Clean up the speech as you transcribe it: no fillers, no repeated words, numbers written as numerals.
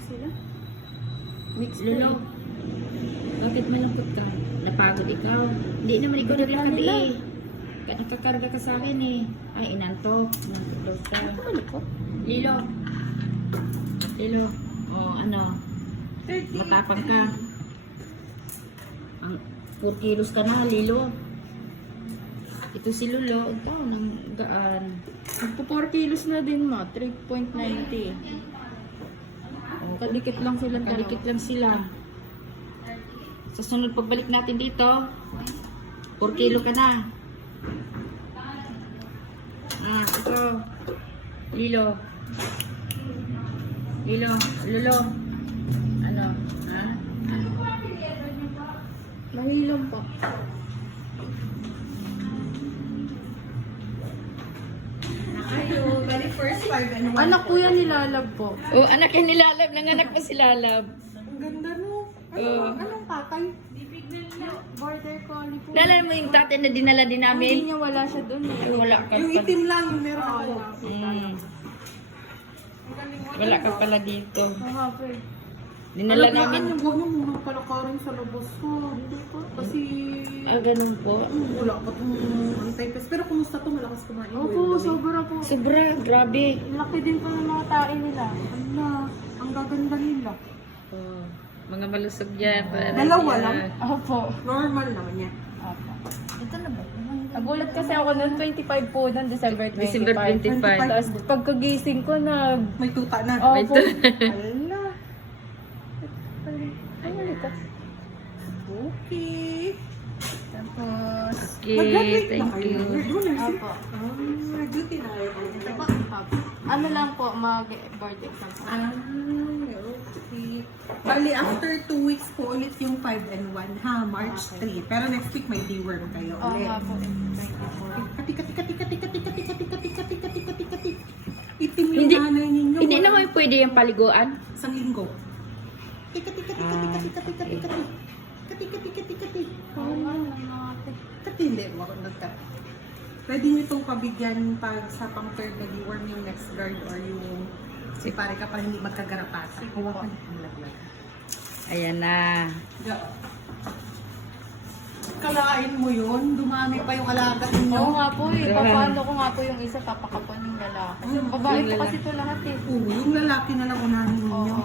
sila. Mixed Lolo, bakit malungkot ka? Napagod ikaw? Hindi naman ikaw Bigat naglakabi nila. eh. Nakakarga ka sa akin eh. Ay, inantok. Inantok daw ka. Ano ko? Lilo. Lilo. Oh, ano? 30. Matapang ka. Ang 4 kilos ka na, Lilo. Ito si Lolo. Ikaw, nang gaan. Magpo 4 kilos na din ma. 3.90. Oh, Kadikit lang sila. kadikit lang sila. Sa sunod pagbalik natin dito, 4 kilo ka na. Ah, ito. Lilo. Lilo. Lolo. Ano? Ha? Mahilang pa. Ayo, bali first 5 and 1. Anak ko yan nilalab po. Oh, anak yan ni Lalab. Nanganak pa si Lalab. Ang ganda no. Anong tatay? Border collie po. Lalab mo yung tatay na dinala din Hindi namin? niya wala siya doon. Ay, wala ka Yung pa. itim lang yung meron ako. Mm. Wala ka pala dito. Mahaba eh. Dinala namin. Yung buwan yung muna pala ka rin sa labas ko. Hindi pa. Kasi Ah, ganun po. wala pa itong antipes. Pero kumusta to? Malakas kumain. Opo, sobra po. Sobra, grabe. Laki din po ng mga tae nila. Ala, ang gaganda nila. Oh, mga malusog yan. Dalawa lang? Opo. Normal naman yan. Opo. Ito na ba? Nagulat kasi ako noon, 25 po noon, December 25. December 25. Tapos pagkagising ko May tuta na. Opo. Ala. Ay, nalikas. Okay. Tapos, Okay, Mag-graduate na thank kayo. you. You're nursing? opo. Duty na kayo. Opo. Ano lang po, mag-board exam po. Okay. Bali, after 2 weeks po ulit yung 5 and 1, ha? March 3. Pero next week may deworm kayo Oo ulit. nga po, 24. Kati, kati, kati, kati, kati, kati, kati, kati, kati, kati, kati, kati. Itim yung Hindi- nanay ninyo. Hindi naman pwede yung paliguan. Isang linggo. Kati, kati, kati, kati, kati, kati, kati, kati. Kati, kati, kati, kati. Kati, hindi. Marunod ka. Pwede nyo itong pabigyan pag sa pang third na deworm yung next guard or yung si pare ka para hindi magkagarapata. Hawakan ang laglag. Ayan na. Kalain mo yun? Dumami pa yung alaga ninyo? Oo nga po eh, Grabe. papaano ko nga po yung isa, papakapan yung lalaki. Kasi babae po kasi ito lahat eh. Oo, yung lalaki na lang unahin ninyo. Oo.